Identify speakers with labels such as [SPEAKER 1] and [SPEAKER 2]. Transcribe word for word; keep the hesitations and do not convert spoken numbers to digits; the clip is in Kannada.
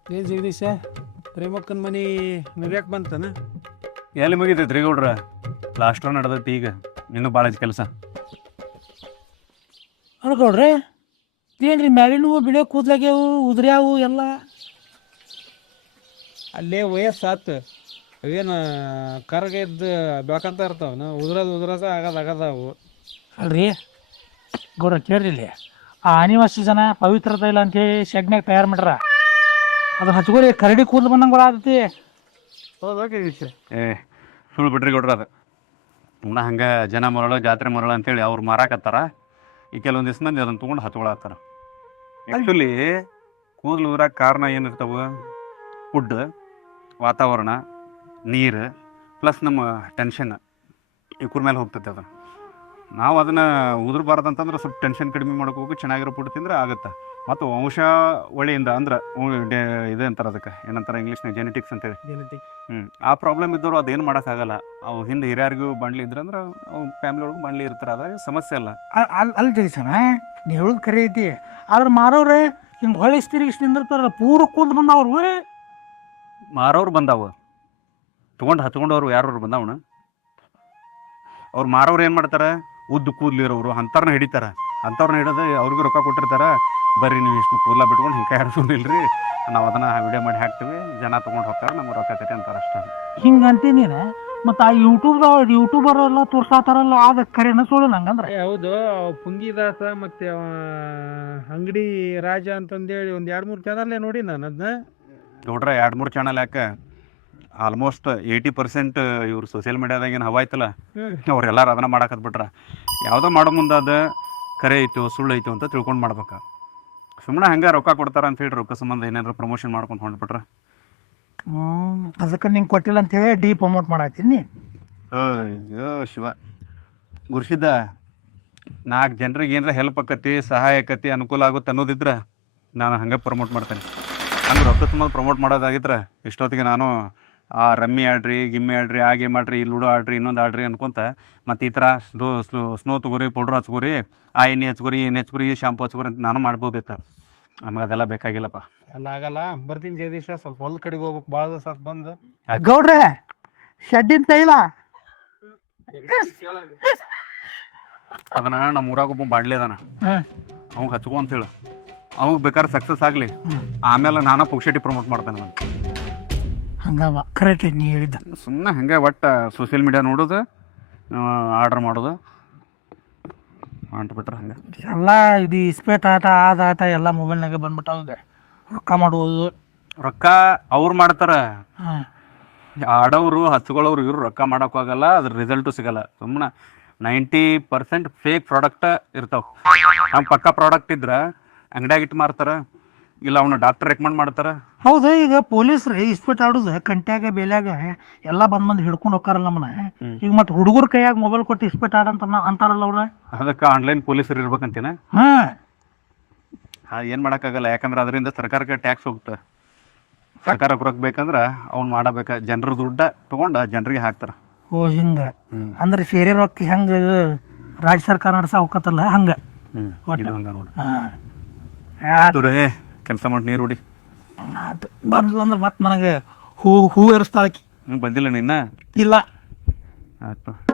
[SPEAKER 1] ಏನು ಜಗದೀಶ ಪ್ರೇಮಕ್ಕನ ಮನೆ ಮುಗಿಯಕ್ಕೆ ಬಂತಾನ
[SPEAKER 2] ಎಲ್ಲಿ ಮುಗಿತೈತ್ರಿ ಗೌಡ್ರ ಲಾಸ್ಟ್ರ ನಡೆದೈತಿ ಈಗ ಇನ್ನೂ ಭಾಳ ಐತಿ ಕೆಲಸ
[SPEAKER 3] ಅನ್ಕೊಡ್ರಿ ಏನ್ರಿ ಮ್ಯಾಲಿನ ಹೂವು ಬಿಳಿಯೋ ಕೂದ್ಲಾಗ್ಯಾವು ಉದ್ರ್ಯಾವು ಎಲ್ಲ
[SPEAKER 1] ಅಲ್ಲೇ ವಯಸ್ಸಾತು ಅವೇನು ಕರಗ ಇದ್ದು ಬೆಳ್ಕಂತ ಇರ್ತಾವನ ಉದ್ರದ ಉದ್ರದ ಆಗದ ಆಗದ ಅವು
[SPEAKER 3] ಅಲ್ರಿ ಗೌಡ್ರ ಕೇಳ್ರಿ ಇಲ್ಲಿ ಆ ಆನಿವಾಸಿ ಜನ ಪವಿತ್ರ ತೈಲ ಅಂತೇಳಿ ಶೆಗ್ನಾಗ ತಯಾರು ಮಾಡ್ಯಾರ ಅದು ಹಚ್ಕೋರಿ ಕರಡಿ ಕೂದಲು ಬಂದಂಗೆ ಬರತೈತಿ
[SPEAKER 1] ಹೌದಾ ಜಗದೀಶ
[SPEAKER 2] ಏ ಸುಳ್ಳು ಬಿಡ್ರಿ ಗೌಡ್ರ ಅದು ಸುಮ್ಮನೆ ಹಂಗೆ ಜನ ಮರಳು ಜಾತ್ರೆ ಮರಳು ಅಂತೇಳಿ ಅವ್ರು ಮಾರಾಕತ್ತಾರ ಈ ಕೆಲವೊಂದು ದಿವ್ಸ ಮಂದಿ ಅದನ್ನು ತೊಗೊಂಡು ಹಚ್ಕೊಳತ್ತಾರ ಆ್ಯಕ್ಚುಲಿ ಕೂದಲು ಊರಾಗ ಕಾರಣ ಏನಿರ್ತಾವೆ ಫುಡ್ ವಾತಾವರಣ ನೀರು ಪ್ಲಸ್ ನಮ್ಮ ಟೆನ್ಷನ್ ಇವ್ರ ಮೇಲೆ ಹೋಗ್ತೈತೆ ಅದು ನಾವು ಅದನ್ನು ಉದುರಬಾರ್ದಂತಂದ್ರೆ ಸ್ವಲ್ಪ ಟೆನ್ಷನ್ ಕಡಿಮೆ ಮಾಡೋಕೆ ಹೋಗಿ ಚೆನ್ನಾಗಿರೋ ಫುಡ್ ತಿಂದ್ರೆ ಆಗುತ್ತೆ ಮತ್ತು ವಂಶಾವಳಿಯಿಂದ ಅಂದ್ರೆ ಡೇ ಇದೆ ಅಂತಾರೆ ಅದಕ್ಕೆ ಏನಂತಾರೆ ಇಂಗ್ಲೀಷ್ನಾಗ ಜೆನೆಟಿಕ್ಸ್ ಅಂತೇಳಿ
[SPEAKER 1] ಜೆನೆಟಿಕ್
[SPEAKER 2] ಹ್ಞೂ ಆ ಪ್ರಾಬ್ಲಮ್ ಇದ್ದವರು ಅದೇನು ಮಾಡೋಕ್ಕಾಗಲ್ಲ ಅವು ಹಿಂದೆ ಹಿರಿಯರಿಗೂ ಬಂಡ್ಲಿ ಇದ್ರೆ ಅಂದ್ರೆ ಅವು ಫ್ಯಾಮಿಲಿ ಒಳಗೆ ಬಂಡ್ಲಿ ಇರ್ತಾರೆ ಅದಾಗ ಸಮಸ್ಯೆ ಅಲ್ಲ
[SPEAKER 3] ಅಲ್ಲಿ ಅಲ್ಲಿ ಜಗೀಸಣ ನೀವು ಹೇಳೋದು ಖರೆ ಐತಿ ಆದ್ರೆ ಮಾರೋರೆ ಹಿಂಗೆ ಹೊಳೆ ತಿರುಗಿಸಿ ನಿಂದಿರ್ತಾರಲ್ಲ ಪೂರ ಕೂದಲು ಬಂದವ್ರು
[SPEAKER 2] ಮಾರೋರು ಬಂದಾವು ತೊಗೊಂಡು ಹಚ್ಕೊಂಡವ್ರು ಯಾರು ಬಂದವನು ಅವ್ರು ಮಾರೋರು ಏನು ಮಾಡ್ತಾರೆ ಉದ್ದು ಕೂದಲಿರೋರು ಅಂಥವ್ರನ್ನ ಹಿಡಿತಾರೆ ಅಂಥವ್ರನ್ನ ಹಿಡಿದು ಅವ್ರಿಗೂ ರೊಕ್ಕ ಕೊಟ್ಟಿರ್ತಾರೆ ಬರ್ರಿ ನೀವು ಇಷ್ಟು ಕೂದಲ ಬಿಟ್ಕೊಂಡು ಹಿಂಗೆ ಹಿಡ್ಸೋದಿಲ್ರಿ ನಾವು ಅದನ್ನು ವಿಡಿಯೋ ಮಾಡಿ ಹಾಕ್ತೀವಿ ಜನ ತೊಗೊಂಡು ಹೋಗ್ತಾರೆ ನಮ್ಗೆ ರೊಕ್ಕ ತೈತೆ ಅಂತಾರೆ ಅಷ್ಟೇ
[SPEAKER 3] ಹಿಂಗೆ ಅಂತೀನಿ ಮತ್ತು ಆ ಯೂಟ್ಯೂಬ್ ಯೂಟ್ಯೂಬರ್ ಎಲ್ಲ ತೋರ್ಸಾತಾರಲ್ಲ ಅದು ಖರೇನ ಸುಳ್ಳು ನಂಗಂದ್ರೆ
[SPEAKER 1] ಏ ಹೌದು ಅವ ಪುಂಗಿದಾಸ ಮತ್ತು ಅವ ಅಂಗಡಿ ರಾಜ ಅಂತಂದೇಳಿ ಒಂದು ಎರಡು ಮೂರು ಚಾನಲ್ಲೇ ನೋಡಿ ನಾನು ಅದನ್ನ
[SPEAKER 2] ನೋಡ್ರೆ ಎರಡು ಮೂರು ಚಾನಲ್ ಯಾಕೆ ಆಲ್ಮೋಸ್ಟ್ ಏಯ್ಟಿ ಪರ್ಸೆಂಟ್ ಇವ್ರು ಸೋಷಿಯಲ್ ಮೀಡ್ಯಾದಾಗ ಏನು ಹವಾ ಐತಲ್ಲ ಅವ್ರೆಲ್ಲರೂ ಅದನ್ನು ಮಾಡಾಕತ್ ಬಿಟ್ರೆ ಯಾವುದೋ ಮಾಡೋ ಮುಂದೆ ಅದು ಕರೆ ಐತೋ ಸುಳ್ಳು ಐತೋ ಅಂತ ತಿಳ್ಕೊಂಡು ಮಾಡ್ಬೇಕು ಸುಮ್ಮನೆ ಹಂಗೆ ರೊಕ್ಕ ಕೊಡ್ತಾರೆ ಅಂತ ಹೇಳಿ ರೊಕ್ಕ ಸಂಬಂಧ ಏನಾದ್ರು ಪ್ರಮೋಷನ್ ಮಾಡ್ಕೊಂಡು ಹೊಂಟ್ಬಿಟ್ರೆ
[SPEAKER 3] ಹ್ಞೂ ಅದಕ್ಕೆ ನಿಂಗೆ ಕೊಟ್ಟಿಲ್ಲ ಅಂತೇಳಿ ಡಿ ಪ್ರಮೋಟ್ ಮಾಡತ್ತೀನಿ
[SPEAKER 2] ಅಯ್ಯೋ ಶಿವ ಗುರುಸಿದ್ದ ನಾಲ್ಕು ಜನರಿಗೆ ಏನಾರ ಹೆಲ್ಪ್ ಆಕತಿ ಸಹಾಯ ಆಕತಿ ಅನುಕೂಲ ಆಗುತ್ತೆ ಅನ್ನೋದಿದ್ರೆ ನಾನು ಹಂಗೆ ಪ್ರಮೋಟ್ ಮಾಡ್ತೇನೆ ಹಂಗೆ ರೊಕ್ಕ ತುಂಬ ಪ್ರಮೋಟ್ ಮಾಡೋದಾಗಿದ್ರೆ ಇಷ್ಟೊತ್ತಿಗೆ ನಾನು ಆ ರಮ್ಮಿ ಆಡ್ರಿ ಗಿಮ್ಮಿ ಆಡ್ರಿ ಆ ಗೇಮ್ ಆಡ್ರಿ ಲೂಡೋ ಆಡ್ರಿ ಇನ್ನೊಂದು ಆಡ್ರಿ ಅನ್ಕೊಂತ ಮತ್ತು ಈ ಥರ ಸ್ಲೋ ಸ್ಲೋ ಸ್ನೋ ತಗೋರಿ ಪೌಡ್ರ್ ಹಚ್ಕೋರಿ ಆ ಎಣ್ಣೆ ಹಚ್ಕೋರಿ ಎಣ್ಣೆ ಹಚ್ಕೋರಿ ಶಾಂಪು ಹಚ್ಕೋರಿ ಅಂತ ನಾನು ಮಾಡ್ಬೋದಿತ್ತು ನಮಗೆ ಅದೆಲ್ಲ ಬೇಕಾಗಿಲ್ಲಪ್ಪ
[SPEAKER 1] ಎಲ್ಲ ಆಗಲ್ಲ ಬರ್ತೀನಿ ಜಗದೀಶ ಸ್ವಲ್ಪ ಹೊಲ ಕಡೆಗೆ ಹೋಗ್ಬೇಕು ಭಾಳ ದಿವಸ ಆತ್ ಬಂದು
[SPEAKER 3] ಗೌಡ್ರೆ ಶೆಡ್ಡಿನ ತೈಲ
[SPEAKER 2] ಅದನ್ನು ನಮ್ಮ ಊರಾಗ ಒಬ್ಬ ಬಾಡ್ಲಿ ಅದಾನ ಅವ್ಗೆ ಹಚ್ಕೊ ಅಂತೇಳು ಅವಾಗ ಬೇಕಾದ್ರೆ ಸಕ್ಸಸ್ ಆಗಲಿ ಆಮೇಲೆ ನಾನು ಪುಕ್ಷಟಿ ಪ್ರಮೋಟ್ ಮಾಡ್ತೇನೆ ನಾನು
[SPEAKER 3] ಹಂಗವ ಕರೆಕ್ಟ್ ನೀ ಹೇಳಿದ್ದ
[SPEAKER 2] ಸುಮ್ಮನೆ ಹಂಗೆ ಒಟ್ಟು ಸೋಷಿಯಲ್ ಮೀಡ್ಯಾ ನೋಡೋದು ಆರ್ಡ್ರ್ ಮಾಡೋದು ಹೊಂಟ್ಬಿಟ್ರೆ ಹಂಗೆ
[SPEAKER 3] ಎಲ್ಲ ಇದು ಇಸ್ಪೇಟ್ ಆಟ ಆದ ಆಟ ಎಲ್ಲ ಮೊಬೈಲ್ನಾಗೆ ಬಂದ್ಬಿಟ್ಟಾವೆ ರೊಕ್ಕ ಮಾಡುವುದು
[SPEAKER 2] ರೊಕ್ಕ ಅವ್ರು ಮಾಡ್ತಾರೆ
[SPEAKER 3] ಹಾಂ
[SPEAKER 2] ಆಡೋರು ಹಚ್ಕೊಳ್ಳೋರು ಇವರು ರೊಕ್ಕ ಮಾಡೋಕ್ಕಾಗಲ್ಲ ಅದ್ರ ರಿಸಲ್ಟು ಸಿಗಲ್ಲ ಸುಮ್ಮನೆ ನೈಂಟಿ ಪರ್ಸೆಂಟ್ ಫೇಕ್ ಪ್ರಾಡಕ್ಟ ಇರ್ತಾವೆ ನಮ್ಮ ಪಕ್ಕ ಪ್ರಾಡಕ್ಟ್ ಇದ್ರೆ ಅಂಗಡಿಯಾಗ ಇಟ್ಟು ಮಾರ್ತಾರೆ ಇಲ್ಲ ಅವನು ಡಾಕ್ಟರ್ ರೆಕಮೆಂಡ್ ಮಾಡ್ತಾರೆ
[SPEAKER 3] ಹೌದು ಈಗ ಪೊಲೀಸ್ರು ಇಸ್ಪೇಟ್ ಆಡೋದು ಕಂಟ್ಯಾಗ ಬೇಲ್ಯಾಗ ಎಲ್ಲ ಬಂದು ಬಂದು ಹಿಡ್ಕೊಂಡು ಹೋಗ್ತಾರಲ್ಲ ನಮ್ಮನ್ನ ಈಗ ಮತ್ತು ಹುಡುಗರ ಕೈಯಾಗ ಮೊಬೈಲ್ ಕೊಟ್ಟು ಇಸ್ಪೇಟ್ ಆಡಂತ ಅಂತಾರಲ್ಲ ಅವ್ರ
[SPEAKER 2] ಅದಕ್ಕೆ ಆನ್ಲೈನ್ ಪೊಲೀಸರು ಇರ್ಬೇಕಂತೀನ
[SPEAKER 3] ಹಾಂ
[SPEAKER 2] ಹಾಂ ಏನು ಮಾಡೋಕ್ಕಾಗಲ್ಲ ಯಾಕಂದ್ರೆ ಅದರಿಂದ ಸರ್ಕಾರಕ್ಕೆ ಟ್ಯಾಕ್ಸ್ ಹೋಗುತ್ತೆ ಸರ್ಕಾರಕ್ಕೆ ರೊಕ್ಕ ಬೇಕಂದ್ರೆ ಅವ್ನು ಮಾಡಬೇಕು ಜನರ ದುಡ್ಡ ತೊಗೊಂಡು ಜನರಿಗೆ ಹಾಕ್ತಾರೆ
[SPEAKER 3] ಓ ಹಿಂಗೆ ಅಂದ್ರೆ ಸೇರಿ ರೊಕ್ಕ ಹೆಂಗೆ ರಾಜ್ಯ ಸರ್ಕಾರ ನಡ್ಸ ಹೋಗತ್ತಲ್ಲ ಹಂಗೆ
[SPEAKER 2] ಹ್ಞೂ ಇದು ಹಂಗೆ ನೋಡಿ
[SPEAKER 3] ಹಾಂ
[SPEAKER 2] ರೇ ಕೆಲಸ ಮಾಡಿ ನೀರು ಹೊಡಿ
[SPEAKER 3] ಆಯ್ತು ಬಂದಿಲ್ಲ ಅಂದ್ರೆ ಮತ್ತೆ ನನಗೆ ಹೂ ಹೂ ಏರಿಸ್ತಾಳಕಿ
[SPEAKER 2] ಹ್ಞೂ ಬಂದಿಲ್ಲ ನಿನ್ನ
[SPEAKER 3] ಇಲ್ಲ
[SPEAKER 2] ಆಯ್ತು